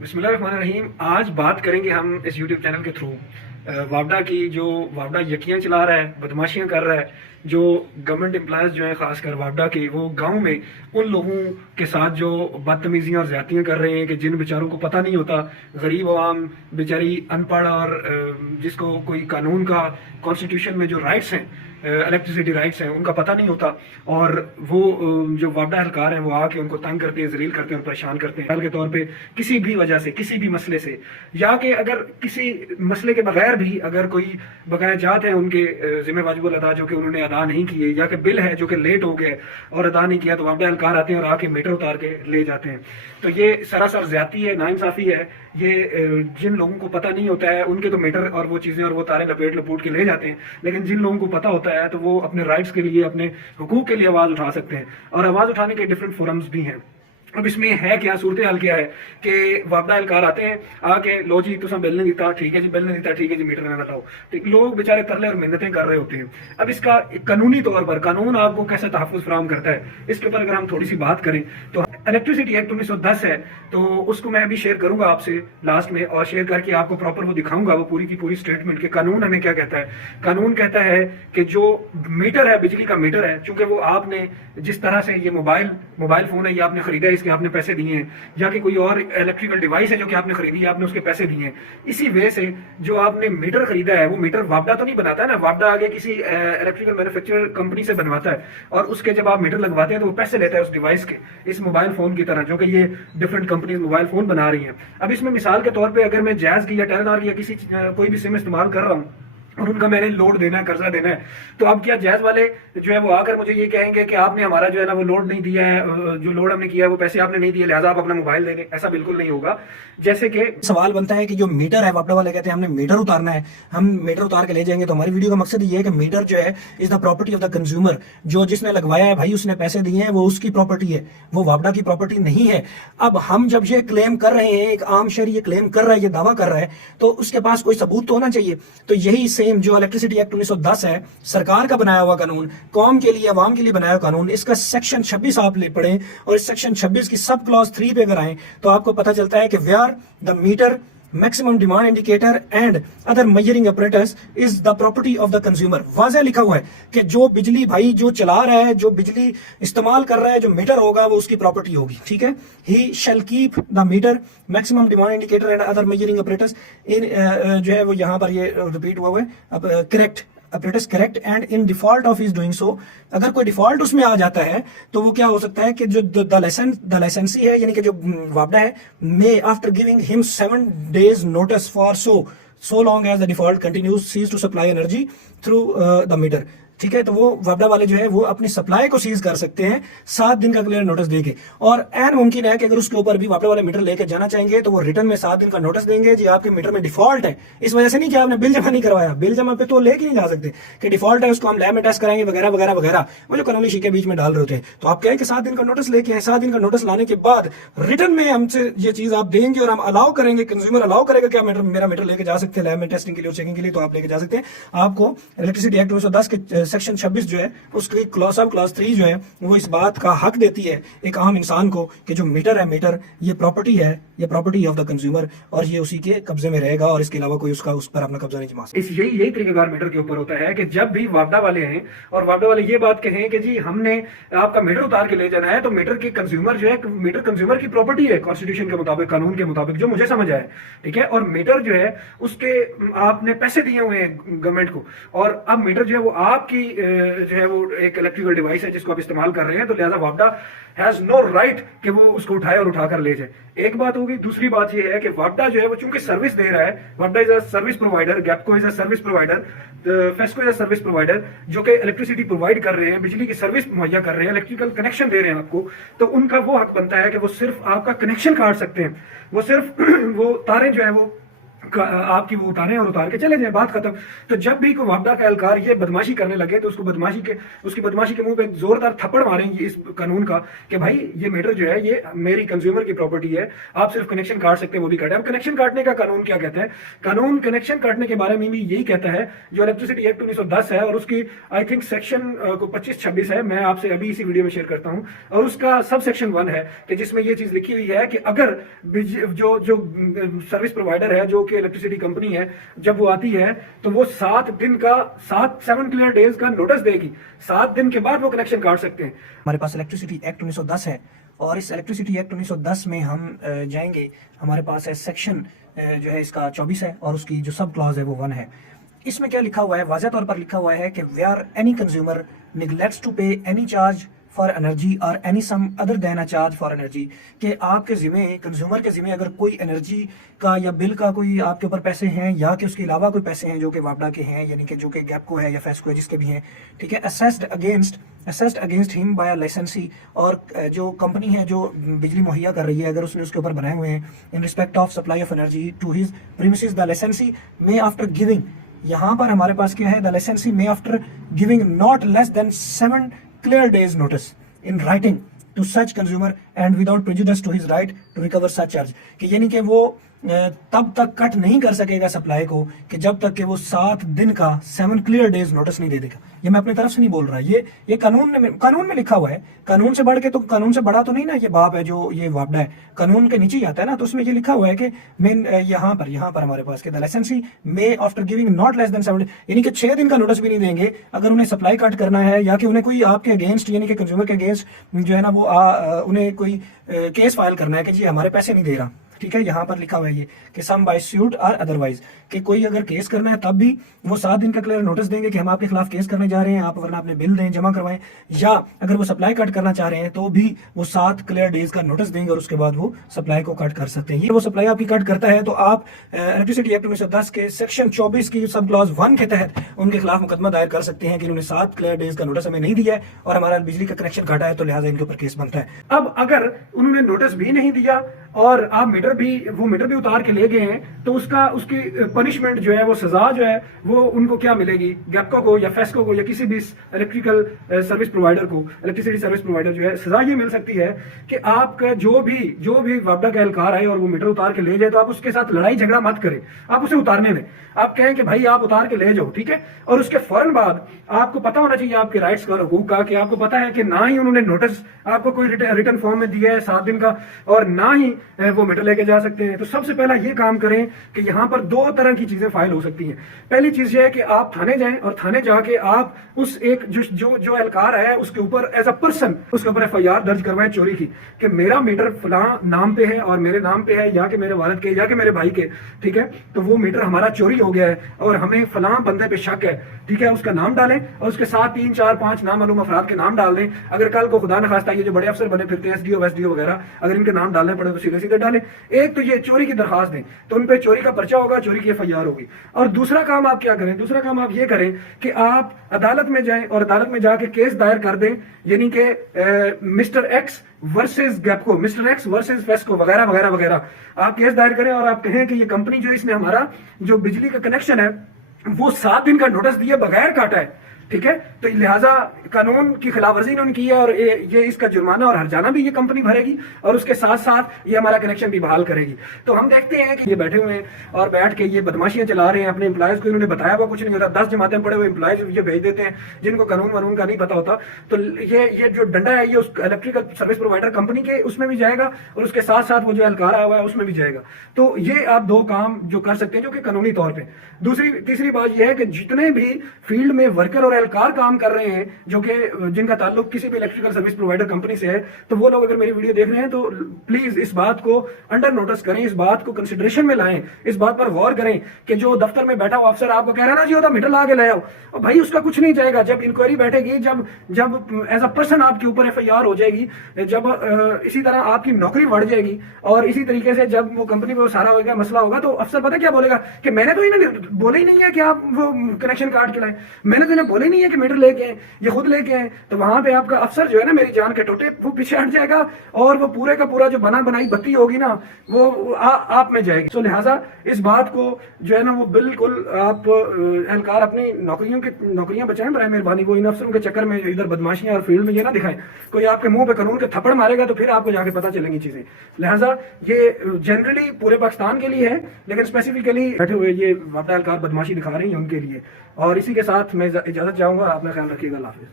بسم اللہ الرحمن الرحیم. آج بات کریں گے ہم اس یوٹیوب چینل کے تھرو وابڈا کی. جو وابڈا یکیاں چلا رہا ہے، بدماشیاں کر رہا ہے، جو گورنمنٹ امپلائز جو ہیں خاص کر وابڈا کے، وہ گاؤں میں ان لوگوں کے ساتھ جو بدتمیزیاں اور زیادتیاں کر رہے ہیں کہ جن بیچاروں کو پتہ نہیں ہوتا، غریب عوام بیچاری ان پڑھ اور جس کو کوئی قانون کا کانسٹیٹیوشن میں جو رائٹس ہیں، الیکٹریسٹی رائٹس ہیں، ان کا پتہ نہیں ہوتا، اور وہ جو وابڈا اہلکار ہیں وہ آ کے ان کو تنگ کرتے ہیں، ذلیل کرتے ہیں اور پریشان کرتے ہیں. مثال کے طور پہ کسی بھی وجہ سے، کسی بھی مسئلے سے، یا کہ اگر کسی مسئلے کے بغیر بھی اگر کوئی بقایا جات ہیں ان کے ذمہ واجب الادا جو کہ انہوں نے ادا نہیں کیے، یا کہ بل ہے جو کہ لیٹ ہو گئے اور ادا نہیں کیا، تو وابڈا اہلکار آتے ہیں اور آ کے میٹر اتار کے لے جاتے ہیں. تو یہ سراسر زیادتی ہے، ناانصافی ہے. یہ جن لوگوں کو پتہ نہیں ہوتا ہے ان کے تو میٹر اور وہ چیزیں اور وہ تاریں لپوٹ کے لے جاتے ہیں، لیکن جن لوگوں کو پتہ ہوتا ہے تو وہ اپنے رائٹس کے لیے، اپنے حقوق کے لیے آواز اٹھا سکتے ہیں، اور آواز اٹھانے کے ڈفرینٹ فورمز بھی ہیں. اب اس میں ہے کیا، صورتحال کیا ہے کہ وابڈا اہلکار آتے ہیں، آ کے لو جی تساں بل نہیں دیتا، ٹھیک ہے جی بل نہیں دیتا، ٹھیک ہے جی میٹر نہ لگاؤ. لوگ بیچارے ترلے اور محنتیں کر رہے ہوتے ہیں. اب اس کا قانونی طور پر قانون آپ کو کیسے تحفظ فراہم کرتا ہے، اس کے اوپر اگر ہم تھوڑی سی بات کریں تو الیکٹریسٹی ایکٹ 1910 ہے، تو اس کو میں ابھی شیئر کروں گا آپ سے لاسٹ میں، اور شیئر کر کے آپ کو پراپر وہ دکھاؤں گا وہ پوری کی پوری اسٹیٹمنٹ کہ قانون ہمیں کیا کہتا ہے. قانون کہتا ہے کہ جو میٹر ہے، بجلی کا میٹر ہے، چونکہ وہ آپ نے جس طرح سے یہ موبائل فون ہے، یہ آپ نے خریدا ہے، اس کے آپ نے پیسے دیے ہیں، یا کہ کوئی اور الیکٹریکل ڈیوائس ہے جو کہ آپ نے خریدی ہے، آپ نے اس کے پیسے دیے ہیں. اسی وجہ سے جو آپ نے میٹر خریدا ہے، وہ میٹر وابڈا تو نہیں بناتا ہے نا، وابڈا آگے کسی الیکٹریکل مینوفیکچرر کمپنی سے بنواتا ہے، اور اس کے جب آپ میٹر لگواتے ہیں تو وہ پیسے لیتا ہے اس ڈیوائس کے، اس موبائل فون کی طرح، جو کہ یہ ڈفرینٹ کمپنیز موبائل فون بنا رہی ہیں. اب اس میں مثال کے طور پہ اگر میں جیز کی یا ٹیلنار کی یا کسی کوئی بھی سم استعمال کر رہا ہوں اور ان کا میں نے لوڈ دینا ہے، قرضہ دینا ہے، تو اب کیا جیز والے جو ہے وہ آ کر مجھے یہ کہیں گے کہ آپ نے ہمارا جو ہے نا وہ لوڈ نہیں دیا ہے، جو لوڈ ہم نے کیا ہے وہ پیسے آپ نے نہیں دیے، لہٰذا آپ اپنا موبائل دے دیں؟ ایسا بالکل نہیں ہوگا. جیسے کہ سوال بنتا ہے کہ جو میٹر ہے، وابڈا والے کہتے ہیں ہم نے میٹر اتارنا ہے، ہم میٹر اتار کے لے جائیں گے. تو ہماری ویڈیو کا مقصد یہ ہے کہ میٹر جو ہے is the property of the consumer. جو جس نے لگوایا ہے بھائی، اس نے پیسے دیے ہیں، وہ اس کی پراپرٹی ہے، وہ وابڈا کی پراپرٹی نہیں ہے. اب ہم جب یہ کلیم کر رہے ہیں، ایک عام شہری یہ کلیم کر رہا ہے، یہ دعویٰ کر رہا ہے، تو اس کے پاس کوئی ثبوت تو ہونا چاہیے. تو یہی سیم جو الیکٹریسٹی ایکٹ 1910 ہے، سرکار کا بنایا ہوا قانون، قوم کے لیے، عوام کے لیے بنایا ہوا قانون، اس کا سیکشن 26 آپ لے پڑھیں، اور اس سیکشن 26 کی سب کلاس 3 پہ اگر آئیں تو آپ کو پتہ چلتا ہے کہ where the matter maximum demand indicator and other measuring apparatus is the property of the consumer. واضح لکھا ہوا ہے کہ جو بجلی بھائی جو چلا رہا ہے، جو بجلی استعمال کر رہا ہے، جو میٹر ہوگا وہ اس کی پراپرٹی ہوگی. ٹھیک ہے، he shall keep the matter maximum demand indicator and other measuring apparatus جو ہے وہ یہاں پر یہ ریپیٹ ہوا ہے. اب correct apparatus correct and in default of his doing so، اگر کوئی ڈیفالٹ اس میں آ جاتا ہے تو وہ کیا ہو سکتا ہے کہ جو دا لائسنسی ہے، یعنی کہ جو وابڈا ہے، may after giving him 7 days notice for so long as the default continues cease to supply energy through the meter. ٹھیک ہے، تو وہ وابڈا والے جو ہے وہ اپنی سپلائی کو سیز کر سکتے ہیں 7 دن کا کلیئر نوٹس دے کے. اور این ممکن ہے کہ اگر اس کے اوپر بھی وابڈا والے میٹر لے کے جانا چاہیں گے تو وہ ریٹرن میں 7 دن کا نوٹس دیں گے، جی آپ کے میٹر میں ڈیفالٹ ہے، اس وجہ سے نہیں کہ آپ نے بل جمع نہیں کروایا، بل جمع پہ تو لے کے نہیں جا سکتے کہ ڈیفالٹ ہے، اس کو ہم لیب میں ٹیسٹ کرائیں گے وغیرہ وغیرہ وغیرہ، وہ جو قانونی شیکے بیچ میں ڈال رہے ہوتے ہیں. تو آپ کہیں کہ 7 دن کا نوٹس لے کے آئیں، 7 دن کا نوٹس لانے کے بعد ریٹرن میں ہم سے یہ چیز آپ دیں گے اور ہم الاؤ کریں گے، کنزیومر الاؤ کرے گا کہ میرا میٹر لے کے جا سکتے ہیں لیب میں ٹیسٹنگ کے لیے اور چیکنگ کے لیے، تو آپ لے کے جا سکتے ہیں. آپ کو الیکٹریسٹی ایکٹ 1910 کے سیکشن 26 جو ہے اس کی کلاس 3 جو ہے وہ اس بات کا حق دیتی ہے ایک عام انسان کو کہ جو میٹر ہے، میٹر یہ پراپرٹی ہے، یہ پراپرٹی آف دا کنزیومر، اور یہ اسی کے قبضے میں رہے گا، اور اس کے علاوہ کوئی اس پر اپنا قبضہ نہیں جما سکتا. یہی طریقہ کار میٹر کے اوپر ہوتا ہے کہ جب بھی وابڈا والے ہیں اور وابڈا والے یہ بات کہیں کہ جی ہم نے آپ کا میٹر اتار کے لے جانا ہے، تو میٹر کے کنزیومر جو ہے، میٹر کنزیومر کی پراپرٹی ہے کانسٹیٹیوشن کے مطابق، قانون کے مطابق، جو مجھے سمجھ آئے. ٹھیک ہے، اور میٹر جو ہے اس کے آپ نے پیسے دیے ہوئے ہیں گورنمنٹ کو، اور اب میٹر جو ہے وہ آپ کی جو ہے وہ ایک الیکٹریکل ڈیوائس ہے جس کو آپ استعمال کر رہے ہیں، تو لہذا وابڈا ہیز نو رائٹ کہ وہ اس کو اٹھائے اور اٹھا کر لے جائے. ایک بات ہوگی. دوسری بات یہ ہے کہ وابڈا جو ہے وہ چونکہ سروس دے رہا ہے، وابڈا از a service provider, گیپکو is a service provider, FESCO is a service provider, جو کہ الیکٹریسٹی پرووائڈ کر رہے ہیں، بجلی کی سروس مہیا کر رہے ہیں، الیکٹریکل کنیکشن دے رہے ہیں آپ کو. تو ان کا وہ حق بنتا ہے کہ وہ صرف آپ کا کنیکشن کاٹ سکتے ہیں، وہ صرف وہ تاریں جو ہے وہ آپ کی وہ اتاریں اور اتار کے چلے جائیں، بات ختم۔ تو جب بھی کوئی وابڈا کا اہلکار یہ بدماشی کرنے لگے تو اس کی بدماشی کے منہ پہ زوردار تھپڑ ماریں گے اس قانون کا کہ بھائی یہ میٹر جو ہے یہ میری کنزیومر کی پراپرٹی ہے، آپ صرف کنیکشن کاٹ سکتے ہیں وہ بھی کاٹیں۔ اب کنیکشن کاٹنے کا قانون کیا کہتا ہے؟ قانون کنیکشن کاٹنے کے بارے میں بھی یہی کہتا ہے جو الیکٹریسٹی ایکٹ 1910 ہے، اور اس کی آئی تھنک سیکشن 25-26 ہے، میں آپ سے ابھی اسی ویڈیو میں شیئر کرتا ہوں، اور اس کا سب سیکشن 1 ہے کہ جس میں یہ چیز لکھی ہوئی ہے کہ اگر جو سروس پرووائڈر ہے جو کہ الیکٹریسٹی کمپنی ہے، جب وہ آتی ہے تو وہ 7 کلیئر ڈیز کا نوٹس دے گی، 7 دن کے بعد وہ کنیکشن کاٹ سکتے ہیں۔ ہمارے پاس الیکٹریسٹی ایکٹ 1910 ہے، اور اس الیکٹریسٹی ایکٹ 1910 میں ہم جائیں گے، ہمارے پاس ہے سیکشن جو ہے اس کا 24 ہے، اور اس کی جو سب کلاز ہے وہ 1 ہے۔ اس میں کیا لکھا ہوا ہے؟ واضح طور پر لکھا ہوا ہے کہ where any consumer neglects to pay any charge for energy اور any sum other than a charge for energy, کہ آپ کے ذمہ، کنزیومر کے ذمہ اگر کوئی انرجی کا یا بل کا کوئی آپ کے اوپر پیسے ہیں، یا کہ اس کے علاوہ کوئی پیسے ہیں جو کہ وابڈا کے ہیں، یعنی کہ جو کہ گیپ کو ہے یا فیسکو ہے، جس کے بھی ہیں، ٹھیک ہے، اسیسڈ اگینسٹ ہم بائی لائسنسی، اور جو کمپنی ہے جو بجلی مہیا کر رہی ہے اگر اس نے اس کے اوپر بنائے ہوئے ہیں in respect of supply of energy to his premises, the licensee may after giving, یہاں پر ہمارے پاس کیا ہے؟ The licensee may after giving not less than 7 clear days notice in writing to such consumer and without prejudice to his right to recover such charge، کہ یعنی کہ وہ تب تک کٹ نہیں کر سکے گا سپلائی کو کہ جب تک کہ وہ 7 دن کا 7 clear days نوٹس نہیں دے دے گا۔ یہ میں اپنی طرف سے نہیں بول رہا، یہ قانون میں لکھا ہوا ہے۔ قانون سے بڑھ کے تو، قانون سے بڑا تو نہیں نا یہ باب ہے جو یہ وابڈا ہے، قانون کے نیچے ہی آتا ہے نا، تو اس میں یہ لکھا ہوا ہے کہ یہاں پر ہمارے پاس کہ the licensee may after giving not less than 7، یعنی کہ 6 دن کا نوٹس بھی نہیں دیں گے اگر انہیں سپلائی کٹ کرنا ہے، یا کہ انہیں کوئی آپ کے اگینسٹ، یعنی کہ کنزیومر کے اگینسٹ جو ہے نا وہ انہیں کوئی کیس فائل کرنا ہے کہ جی ہمارے پیسے نہیں دے رہا، ٹھیک ہے، یہاں پر لکھا ہوا ہے یہ کہ سم بائی سیوٹ اور ادروائز، کہ کوئی اگر کیس کرنا ہے تب بھی وہ 7 دن کا کلیئر نوٹس دیں گے کہ ہم آپ کے خلاف کیس کرنے جا رہے ہیں، آپ ورنہ اپنے بل دیں، جمع کروائیں، یا اگر وہ سپلائی کٹ کرنا چاہ رہے ہیں تو بھی وہ 7 کلیئر ڈیز کا نوٹس دیں گے، اور اس کے بعد وہ سپلائی کو کٹ کر سکتے ہیں۔ یہ وہ سپلائی آپ کی کٹ کرتا ہے تو آپ الیکٹریسٹی ایکٹ 1910 کے سیکشن 24 کی سب کلاز 1 کے تحت ان کے خلاف مقدمہ دائر کر سکتے ہیں کہ انہوں نے 7 کلیئر ڈیز کا نوٹس ہمیں نہیں دیا ہے اور ہمارا بجلی کا کنیکشن کاٹا ہے، تو لہٰذا ان کے اوپر کیس بنتا ہے۔ اب اگر انہوں نے نوٹس بھی نہیں دیا اور آپ میٹر بھی اتار کے لے گئے ہیں تو اس کی پنشمنٹ جو ہے، وہ سزا جو ہے وہ ان کو کیا ملے گی؟ گیپکو کو یا فیسکو کو یا کسی بھی الیکٹریکل سروس پرووائڈر کو، الیکٹریسٹی سروس پرووائڈر جو ہے، سزا یہ مل سکتی ہے کہ آپ کا جو بھی وابڈا کا اہلکار آئے اور وہ میٹر اتار کے لے جائے تو آپ اس کے ساتھ لڑائی جھگڑا مت کریں، آپ اسے اتارنے دیں، آپ کہیں کہ بھائی آپ اتار کے لے جاؤ، ٹھیک ہے، اور اس کے فوراً بعد آپ کو پتا ہونا چاہیے آپ کے رائٹس کا اور حقوق کا، کہ آپ کو پتا ہے کہ نہ ہی انہوں نے نوٹس آپ کو کوئی ریٹن فارم میں دیا ہے 7 دن کا، اور نہ ہی وہ میٹر لے کے جا سکتے ہیں۔ تو سب سے پہلا یہ کام کریں کہ یہاں پر 2 طرح کی چیزیں فائل ہو سکتی ہیں۔ پہلی چیز یہ ہے کہ آپ تھانے جائیں اور تھانے جا کے آپ اس ایک جو اہلکار ہے اس کے اوپر ایز اے پرسن اس کے اوپر FIR درج کروائیں چوری کی، کہ میرا میٹر فلاں نام پہ ہے اور میرے نام پہ ہے، یا کہ میرے والد کے یا کہ میرے بھائی کے، ٹھیک ہے، تو وہ میٹر ہمارا چوری ہو گیا ہے اور ہمیں فلاں بندے پہ شک ہے، ٹھیک ہے، اس کا نام ڈالیں اور اس کے ساتھ 3 4 5 نامعلوم افراد کے نام ڈال دیں۔ اگر کل کو خدا نخواستہ یہ جو بڑے افسر بنے پھرتے ہیں SDO ویسڈیو وغیرہ، اگر ان کے نام ڈالنے پڑے تو سیدھے ڈالیں۔ ایک تو یہ چوری کی درخواست دیں تو ان پہ چوری کا پرچہ ہوگا، چوری کی FIR ہوگی۔ اور دوسرا کام آپ کیا کریں؟ دوسرا کام آپ یہ کریں کہ آپ عدالت میں جائیں اور عدالت میں جا کے کیس دائر کر دیں، یعنی کہ مسٹر ایکس ورسز گیپکو، مسٹر ایکس ورسز فیسکو وغیرہ وغیرہ وغیرہ، آپ کیس دائر کریں اور آپ کہیں کہ یہ کمپنی جو اس نے ہمارا جو بجلی کا کنیکشن ہے وہ 7 دن کا نوٹس دیے بغیر کاٹا ہے، ٹھیک ہے، تو لہٰذا قانون کی خلاف ورزی انہوں نے کی ہے اور یہ اس کا جرمانہ اور ہرجانہ بھی یہ کمپنی بھرے گی اور اس کے ساتھ ساتھ یہ ہمارا کنیکشن بھی بحال کرے گی۔ تو ہم دیکھتے ہیں کہ یہ بیٹھے ہوئے ہیں اور بیٹھ کے یہ بدماشیاں چلا رہے ہیں اپنے امپلائز کو، انہوں نے بتایا ہوا کچھ نہیں ہوتا، 10 جماعتیں پڑے ہوئے امپلائز یہ بھیج دیتے ہیں جن کو قانون کا نہیں پتا ہوتا، تو یہ جو ڈنڈا ہے یہ اس الیکٹریکل سروس پرووائڈر کمپنی کے اس میں بھی جائے گا اور اس کے ساتھ ساتھ وہ جو اہلکار آیا ہوا ہے اس میں بھی جائے گا۔ تو یہ آپ 2 کام جو کر سکتے ہیں جو کہ قانونی طور پہ۔ تیسری بات یہ ہے کہ جتنے بھی فیلڈ میں ورکر اور اہلکار کام کر رہے ہیں جو کہ جن کا تعلق کسی بھی الیکٹریکل سروس پرووائڈر کمپنی سے ہے، تو وہ لوگ اگر میری ویڈیو دیکھ رہے ہیں تو پلیز اس بات کو انڈر نوٹس کریں، اس بات کو کنسیڈریشن میں لائیں، اس بات پر غور کریں کہ جو دفتر میں بیٹھا ہوا افسر آپ کو کہہ رہا ہے نا جی ہوتا میٹر لا کے لے آؤ، اور بھائی اس کا کچھ نہیں جائے گا۔ جب انکوائری بیٹھے گی، جب ایز اے پرسن آپ کے اوپر FIR ہو جائے گی، جب اسی طرح آپ کی نوکری بڑھ جائے گی اور اسی طریقے سے جب وہ کمپنی میں سارا ہوگا مسئلہ ہوگا تو افسر پتہ کیا بولے گا کہ میں نے تو انہیں بولے ہی نہیں ہے کہ آپ وہ کنیکشن کاٹ کے لائیں، میں نے تو انہیں بولے ضروری نہیں ہے کہ میٹر لے کے آئیں، یہ خود لے کے آئیں، تو وہاں پہ آپ کا افسر جو ہے نا میری جان کے ٹوٹے وہ پیچھے ہٹ جائے گا اور وہ پورے کا پورا جو بنا بنائی بتی ہوگی نا وہ آپ میں جائے گی. تو لہٰذا اس بات کو جو ہے نا وہ بالکل آپ اہلکار اپنی نوکریاں بچائیں برائے مہربانی. وہ ان افسروں کے چکر میں ادھر بدماشیاں اور فیلڈ میں یہ نہ دکھائیں. کوئی آپ کے منہ پہ قانون کے تھپڑ مارے گا تو پھر آپ کو جا کے پتہ چلیں گی چیزیں. لہٰذا یہ جنرلی پورے پاکستان کے لیے ہے لیکن اسپیسیفکلی بیٹھے ہوئے یہ وابڈہ اہلکار بدماشی دکھا رہی ہیں ان کے لیے. اور اسی کے ساتھ میں اجازت چاہوں گا. آپ نے خیال رکھیے گا. اللہ حافظ.